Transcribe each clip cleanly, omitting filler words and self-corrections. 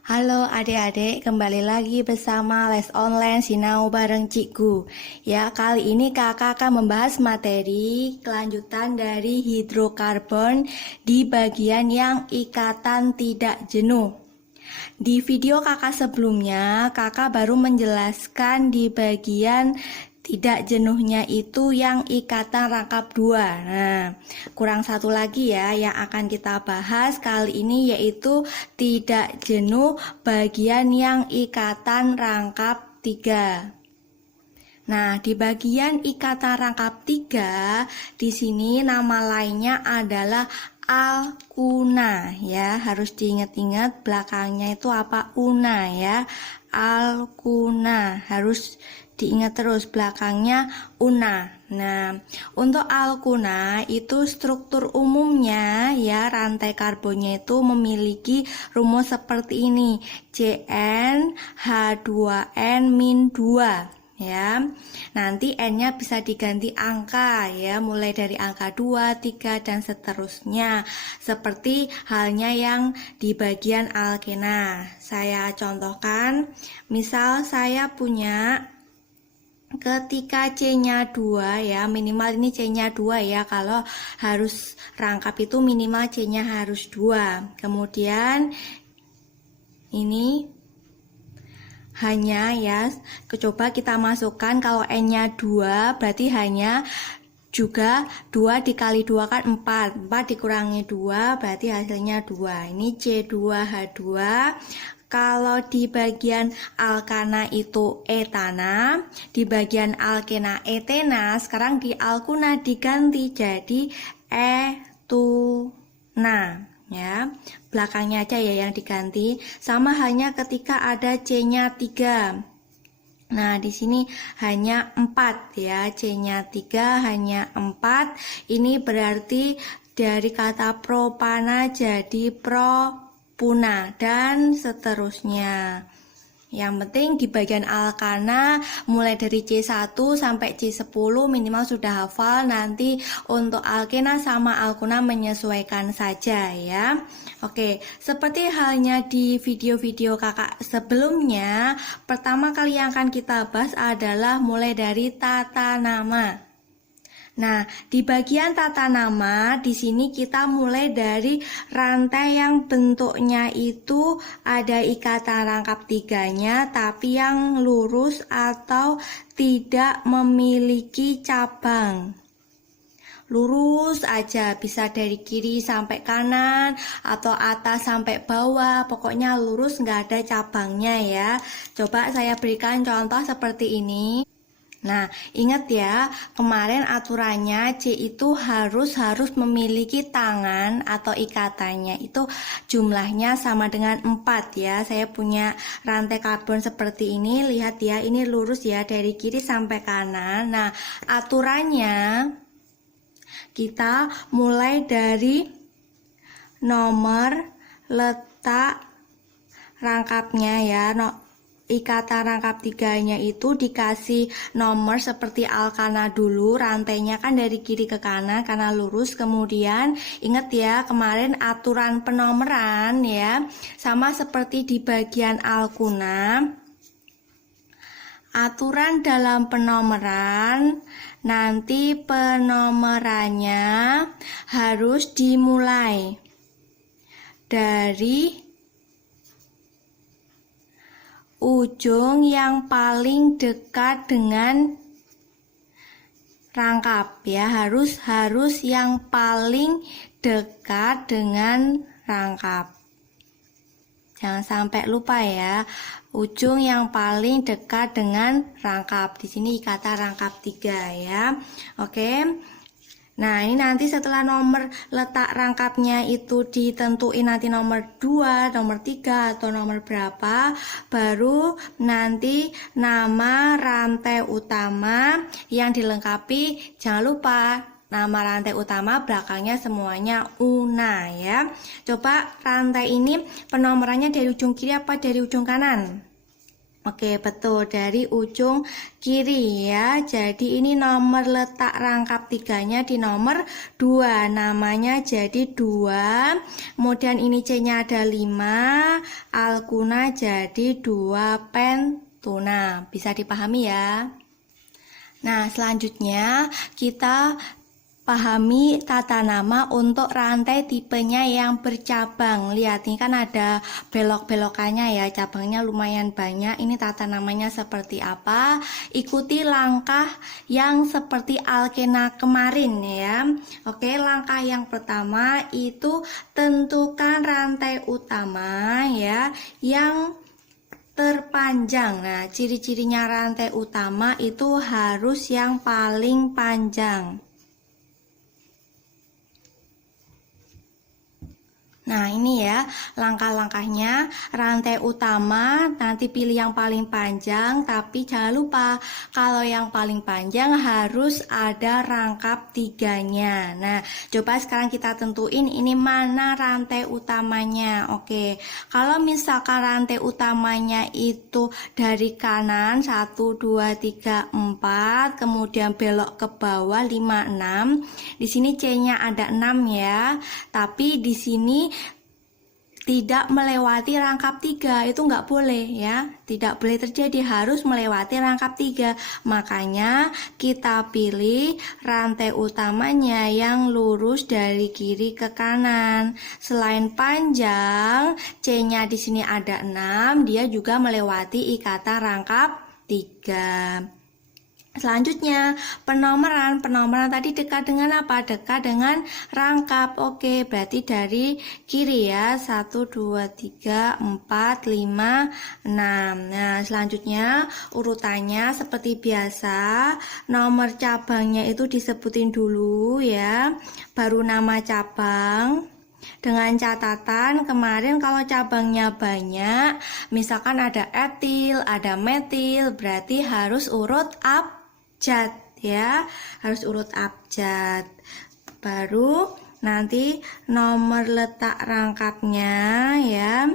Halo adik-adik, kembali lagi bersama Les Online Sinau bareng Cikgu. Ya, kali ini kakak akan membahas materi kelanjutan dari hidrokarbon di bagian yang ikatan tidak jenuh. Di video kakak sebelumnya, kakak baru menjelaskan di bagian tidak jenuhnya itu yang ikatan rangkap 2. Nah, kurang satu lagi ya yang akan kita bahas kali ini, yaitu tidak jenuh bagian yang ikatan rangkap 3. Nah, di bagian ikatan rangkap 3, di sini nama lainnya adalah alkuna ya. Harus diingat-ingat belakangnya itu apa? Una ya. Alkuna harus diingat terus belakangnya una. Nah, untuk alkuna itu struktur umumnya ya, rantai karbonnya itu memiliki rumus seperti ini. CnH2n-2 ya. Nanti N-nya bisa diganti angka ya, mulai dari angka 2, 3 dan seterusnya. Seperti halnya yang di bagian alkena. Saya contohkan, misal saya punya ketika C-nya 2 ya, minimal ini C-nya 2 ya, kalau harus rangkap itu minimal C-nya harus 2. Kemudian ini hanya ya, coba kita masukkan kalau N-nya 2 berarti hanya juga 2 dikali 2 kan 4 dikurangi 2 berarti hasilnya 2. Ini C2H2. Kalau di bagian alkana itu etana, di bagian alkena etena, sekarang di alkuna diganti jadi etuna ya. Belakangnya aja ya yang diganti. Sama halnya ketika ada C-nya 3. Nah, di sini hanya 4 ya. C-nya 3 hanya 4. Ini berarti dari kata propana jadi propuna dan seterusnya. Yang penting di bagian alkana mulai dari C1 sampai C10 minimal sudah hafal. Nanti untuk alkena sama alkuna menyesuaikan saja ya. Oke, seperti halnya di video-video kakak sebelumnya, pertama kali yang akan kita bahas adalah mulai dari tata nama. Nah, di bagian tata nama di sini kita mulai dari rantai yang bentuknya itu ada ikatan rangkap 3-nya tapi yang lurus atau tidak memiliki cabang. Lurus aja, bisa dari kiri sampai kanan atau atas sampai bawah, pokoknya lurus nggak ada cabangnya ya. Coba saya berikan contoh seperti ini. Nah, ingat ya, kemarin aturannya C itu harus memiliki tangan atau ikatannya itu jumlahnya sama dengan 4 ya. Saya punya rantai karbon seperti ini, lihat ya, ini lurus ya dari kiri sampai kanan. Nah, aturannya kita mulai dari nomor letak rangkapnya ya. Ikatan rangkap 3-nya itu dikasih nomor seperti alkana dulu, rantainya kan dari kiri ke kanan karena lurus. Kemudian ingat ya, kemarin aturan penomoran ya, sama seperti di bagian alkuna. Aturan dalam penomoran, nanti penomorannya harus dimulai dari ujung yang paling dekat dengan rangkap ya, harus yang paling dekat dengan rangkap. Jangan sampai lupa ya, ujung yang paling dekat dengan rangkap. Di sini ikatan rangkap 3 ya. Oke. Nah, ini nanti setelah nomor letak rangkapnya itu ditentuin nanti nomor 2, nomor 3, atau nomor berapa, baru nanti nama rantai utama yang dilengkapi. Jangan lupa nama rantai utama belakangnya semuanya una ya. Coba rantai ini penomorannya dari ujung kiri apa dari ujung kanan? Oke, betul, dari ujung kiri ya. Jadi ini nomor letak rangkap 3-nya di nomor 2. Namanya jadi 2. Kemudian ini C-nya ada 5. Alkuna jadi 2 pentuna. Bisa dipahami ya? Nah, selanjutnya kita pahami tata nama untuk rantai tipenya yang bercabang. Lihat, ini kan ada belok-belokannya ya, cabangnya lumayan banyak. Ini tata namanya seperti apa? Ikuti langkah yang seperti alkena kemarin ya. Oke, langkah yang pertama itu tentukan rantai utama ya yang terpanjang. Nah, ciri-cirinya rantai utama itu harus yang paling panjang. Nah, ini ya langkah-langkahnya. Rantai utama nanti pilih yang paling panjang, tapi jangan lupa kalau yang paling panjang harus ada rangkap 3-nya. Nah, coba sekarang kita tentuin ini mana rantai utamanya. Oke, kalau misalkan rantai utamanya itu dari kanan 1, 2, 3, 4, kemudian belok ke bawah 5, 6. Di sini C-nya ada 6 ya. Tapi di sini tidak melewati rangkap 3, itu nggak boleh ya, tidak boleh terjadi, harus melewati rangkap 3. Makanya kita pilih rantai utamanya yang lurus dari kiri ke kanan. Selain panjang, C-nya di sini ada 6, dia juga melewati ikatan rangkap 3. Selanjutnya, penomoran. Penomoran tadi dekat dengan apa? Dekat dengan rangkap. Oke, berarti dari kiri ya. 1, 2, 3, 4, 5, 6. Nah, selanjutnya urutannya seperti biasa. Nomor cabangnya itu disebutin dulu ya. Baru nama cabang. Dengan catatan kemarin kalau cabangnya banyak, misalkan ada etil, ada metil, berarti harus urut abjad ya, harus urut abjad. Baru nanti nomor letak rangkapnya ya.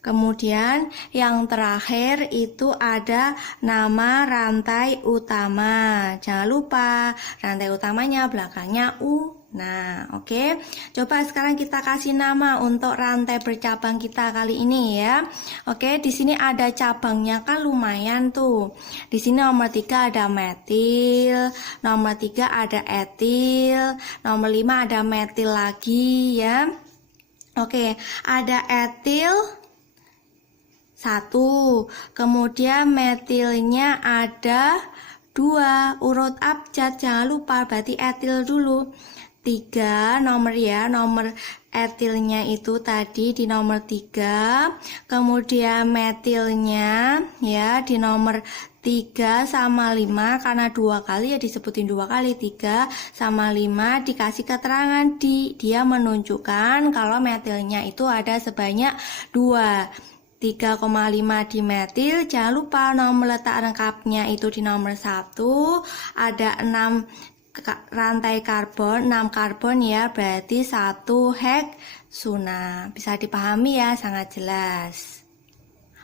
Kemudian yang terakhir itu ada nama rantai utama. Jangan lupa rantai utamanya belakangnya U. Nah, oke. Coba sekarang kita kasih nama untuk rantai bercabang kita kali ini ya. Oke, di sini ada cabangnya kan lumayan tuh. Di sini nomor 3 ada metil, nomor 3 ada etil, nomor 5 ada metil lagi ya. Oke, ada etil 1, kemudian metilnya ada 2, urut abjad jangan lupa, berarti etil dulu. 3 nomor ya, nomor etilnya itu tadi di nomor 3, kemudian metilnya ya di nomor 3 sama 5, karena 2 kali ya disebutin 2 kali, 3 sama 5 dikasih keterangan dia menunjukkan kalau metilnya itu ada sebanyak 2. 3,5 di metil. Jangan lupa nomor letak lengkapnya itu di nomor 1, ada 6 rantai karbon, 6 karbon ya, berarti 1 heksuna. Bisa dipahami ya, sangat jelas.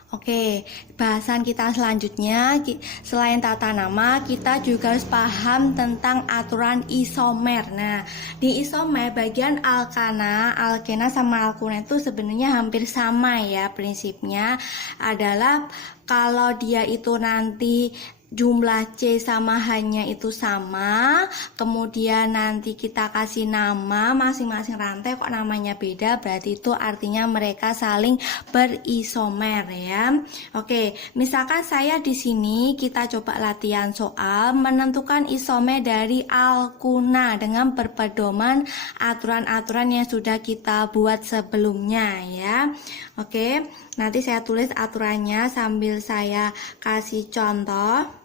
Oke, bahasan kita selanjutnya, selain tata nama, kita juga harus paham tentang aturan isomer. Nah, di isomer bagian alkana, alkena sama alkuna itu sebenarnya hampir sama ya. Prinsipnya adalah kalau dia itu nanti jumlah C sama H-nya itu sama, kemudian nanti kita kasih nama masing-masing rantai kok namanya beda, berarti itu artinya mereka saling berisomer ya. Oke, misalkan saya di sini kita coba latihan soal menentukan isomer dari alkuna dengan berpedoman aturan-aturan yang sudah kita buat sebelumnya ya. Oke, nanti saya tulis aturannya sambil saya kasih contoh.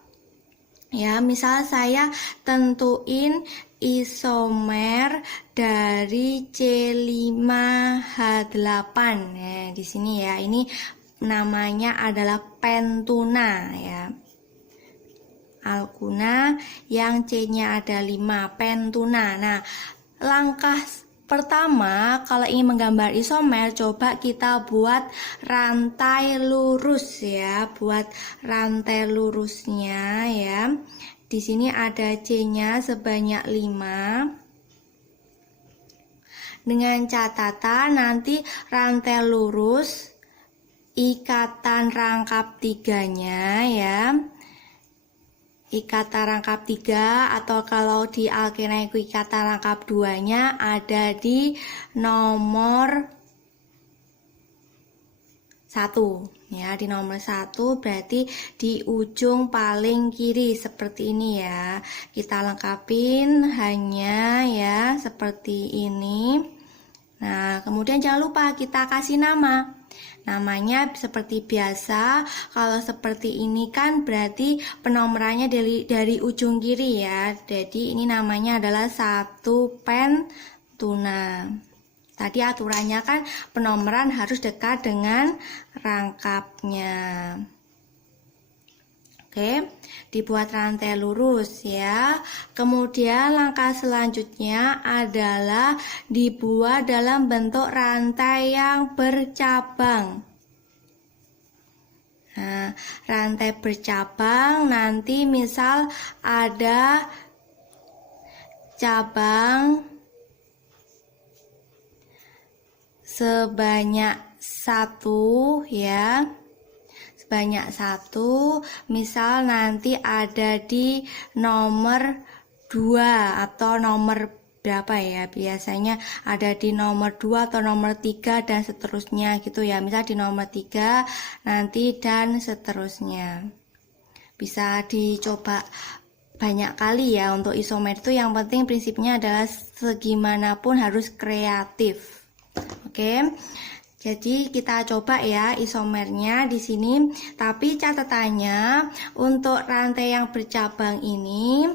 Ya, misal saya tentuin isomer dari C5H8. Nah, di sini ya, ini namanya adalah pentuna ya. Alkuna yang C-nya ada 5, pentuna. Nah, langkah Pertama, kalau ingin menggambar isomer, coba kita buat rantai lurus ya, buat rantai lurusnya ya. Di sini ada C-nya sebanyak 5. Dengan catatan nanti rantai lurus ikatan rangkap tiganya ya. Ikatan rangkap 3 atau kalau di alkena itu ikatan rangkap 2-nya ada di nomor 1 ya, di nomor 1 berarti di ujung paling kiri seperti ini ya. Kita lengkapin hanya ya seperti ini. Nah, kemudian jangan lupa kita kasih nama. Namanya seperti biasa. Kalau seperti ini kan berarti penomorannya dari ujung kiri ya. Jadi ini namanya adalah 1 pen tuna. Tadi aturannya kan penomoran harus dekat dengan rangkapnya. Oke, dibuat rantai lurus ya. Kemudian langkah selanjutnya adalah dibuat dalam bentuk rantai yang bercabang. Nah, rantai bercabang nanti misal ada cabang sebanyak 1 ya. Sebanyak 1, misal nanti ada di nomor 2 atau nomor berapa ya, biasanya ada di nomor 2 atau nomor 3 dan seterusnya gitu ya. Misal di nomor 3 nanti dan seterusnya. Bisa dicoba banyak kali ya untuk isomer itu, yang penting prinsipnya adalah segimanapun harus kreatif. Oke. Jadi kita coba ya isomernya di sini. Tapi catatannya untuk rantai yang bercabang ini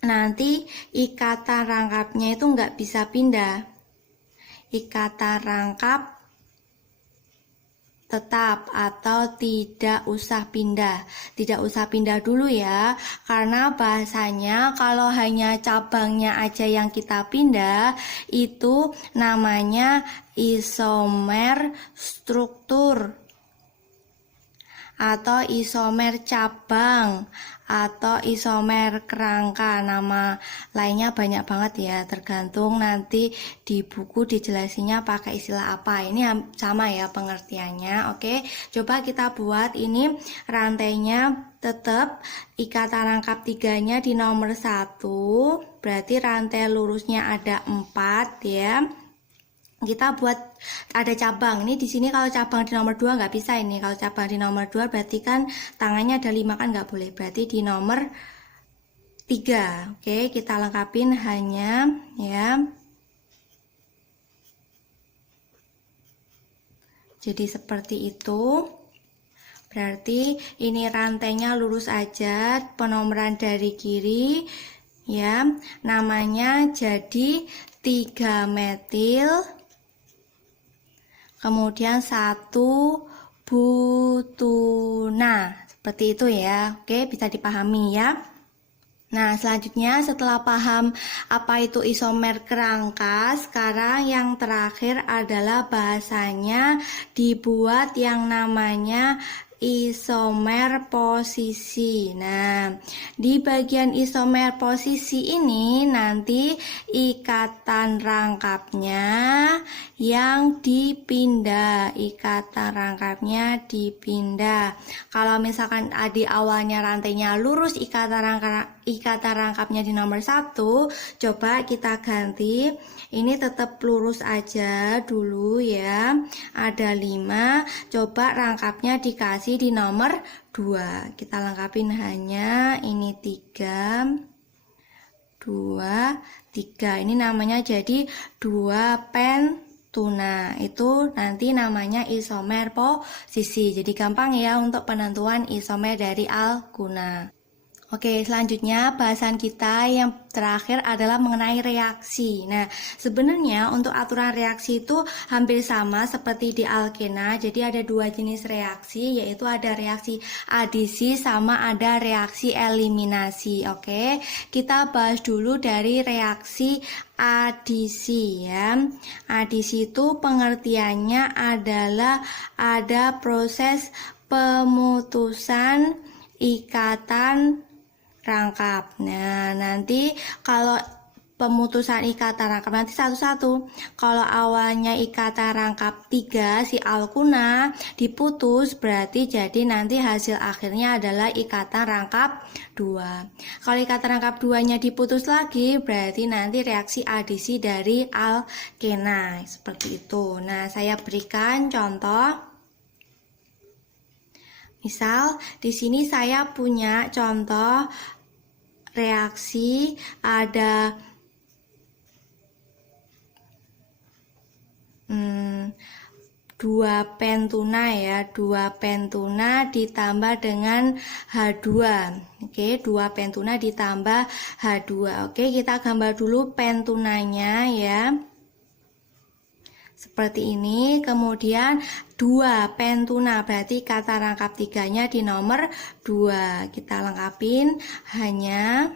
nanti ikatan rangkapnya itu nggak bisa pindah. Ikatan rangkap tetap atau tidak usah pindah. Tidak usah pindah dulu ya, karena bahasanya kalau hanya cabangnya aja yang kita pindah itu namanya isomer struktur atau isomer cabang atau isomer kerangka. Nama lainnya banyak banget ya, tergantung nanti di buku dijelasinnya pakai istilah apa. Ini sama ya pengertiannya. Oke, coba kita buat ini rantainya tetap ikatan rangkap 3-nya di nomor 1, berarti rantai lurusnya ada 4 ya. Kita buat ada cabang. Ini di sini kalau cabang di nomor 2 nggak bisa ini. Kalau cabang di nomor 2 berarti kan tangannya ada 5 kan nggak boleh. Berarti di nomor 3. Oke, kita lengkapin hanya ya. Jadi seperti itu. Berarti ini rantainya lurus aja, penomoran dari kiri ya. Namanya jadi 3 metil. Kemudian 1 butuna. Seperti itu ya. Oke, bisa dipahami ya. Nah, selanjutnya setelah paham apa itu isomer kerangka, sekarang yang terakhir adalah bahasanya dibuat yang namanya isomer posisi. Nah, di bagian isomer posisi ini nanti ikatan rangkapnya yang dipindah. Ikatan rangkapnya dipindah. Kalau misalkan di awalnya rantainya lurus, ikatan rangkapnya di nomor 1, coba kita ganti. Ini tetap lurus aja dulu ya. Ada 5, coba rangkapnya dikasih di nomor 2. Kita lengkapin hanya ini 3, 2, 3. Ini namanya jadi 2 pen tuna. Itu nanti namanya isomer posisi. Jadi gampang ya untuk penentuan isomer dari alkuna. Oke, selanjutnya bahasan kita yang terakhir adalah mengenai reaksi. Nah, sebenarnya untuk aturan reaksi itu hampir sama seperti di alkena. Jadi ada dua jenis reaksi, yaitu ada reaksi adisi sama ada reaksi eliminasi. Oke, kita bahas dulu dari reaksi adisi ya. Adisi itu pengertiannya adalah ada proses pemutusan ikatan rangkap. Nah, nanti kalau pemutusan ikatan rangkap nanti satu-satu. Kalau awalnya ikatan rangkap 3 si alkuna diputus, berarti jadi nanti hasil akhirnya adalah ikatan rangkap 2. Kalau ikatan rangkap 2-nya diputus lagi, berarti nanti reaksi adisi dari alkena. Seperti itu. Nah, saya berikan contoh. Misal, di sini saya punya contoh reaksi ada 2 pentuna ya, 2 pentuna ditambah dengan H2. Oke, 2 pentuna ditambah H2. Oke, kita gambar dulu pentunanya ya. Seperti ini, kemudian 2 pentuna, berarti kata rangkap 3-nya di nomor 2. Kita lengkapin, hanya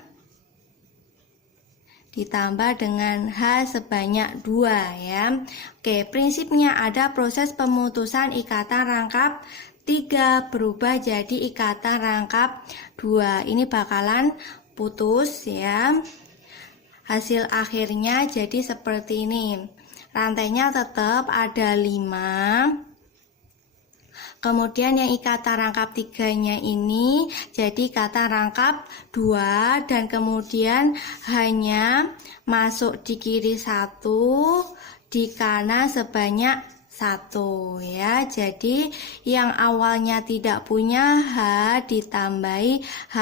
ditambah dengan H sebanyak 2 ya. Oke, prinsipnya ada proses pemutusan ikatan rangkap 3 berubah jadi ikatan rangkap 2. Ini bakalan putus ya. Hasil akhirnya jadi seperti ini. Rantainya tetap ada 5. Kemudian yang ikatan rangkap 3-nya ini jadi ikatan rangkap 2 dan kemudian hanya masuk di kiri 1, di kanan sebanyak 1 ya. Jadi yang awalnya tidak punya H ditambahi H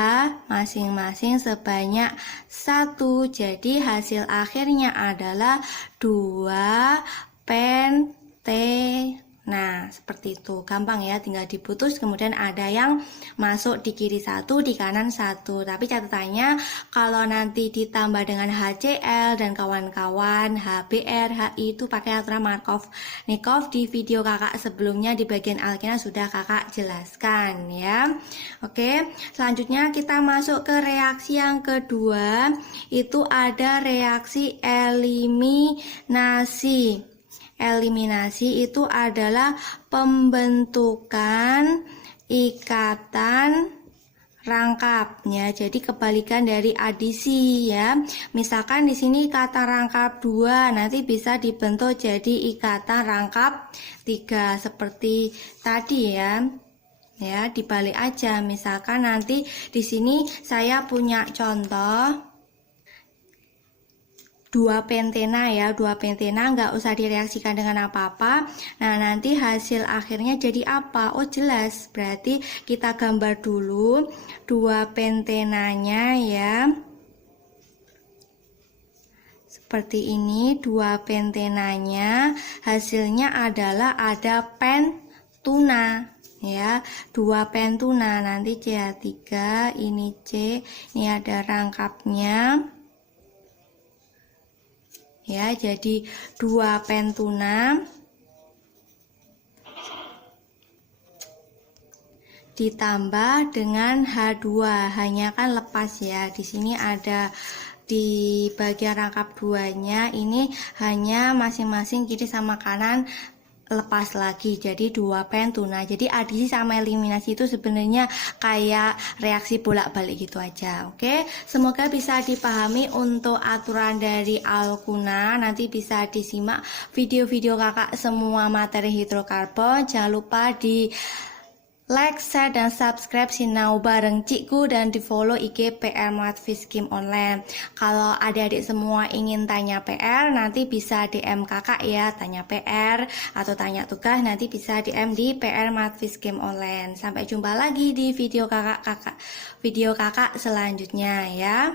masing-masing sebanyak 1. Jadi hasil akhirnya adalah 2 pentena. Nah, seperti itu. Gampang ya, tinggal diputus kemudian ada yang masuk di kiri 1, di kanan 1. Tapi catatannya kalau nanti ditambah dengan HCl dan kawan-kawan, HBr, HI itu pakai aturan Markov-Nikov. Di video kakak sebelumnya di bagian alkena sudah kakak jelaskan ya. Oke, selanjutnya kita masuk ke reaksi yang kedua. Itu ada reaksi eliminasi. Eliminasi itu adalah pembentukan ikatan rangkapnya. Jadi kebalikan dari adisi ya. Misalkan di sini ikatan rangkap 2 nanti bisa dibentuk jadi ikatan rangkap 3 seperti tadi ya. Ya, dibalik aja. Misalkan nanti di sini saya punya contoh 2 pentena ya, 2 pentena nggak usah direaksikan dengan apa-apa. Nah, nanti hasil akhirnya jadi apa? Oh, jelas. Berarti kita gambar dulu 2 pentenanya ya. Seperti ini 2 pentenanya. Hasilnya adalah ada pentuna. Ya, 2 pentuna. Nanti CH3, ini C, ini ada rangkapnya. Ya, jadi 2 pentuna ditambah dengan H2. Hanya kan lepas ya. Di sini ada di bagian rangkap 2-nya ini hanya masing-masing kiri sama kanan lepas lagi, jadi 2 pentuna. Jadi adisi sama eliminasi itu sebenarnya kayak reaksi bolak-balik gitu aja. Oke, semoga bisa dipahami untuk aturan dari alkuna. Nanti bisa disimak video-video kakak semua materi hidrokarbon. Jangan lupa di like, share, dan subscribe Sinau bareng Cikgu dan di follow IG PR Math Fiskim Online. Kalau adik-adik semua ingin tanya PR, nanti bisa DM kakak ya, tanya PR atau tanya tugas nanti bisa DM di PR Math Fiskim Online. Sampai jumpa lagi di video kakak selanjutnya ya.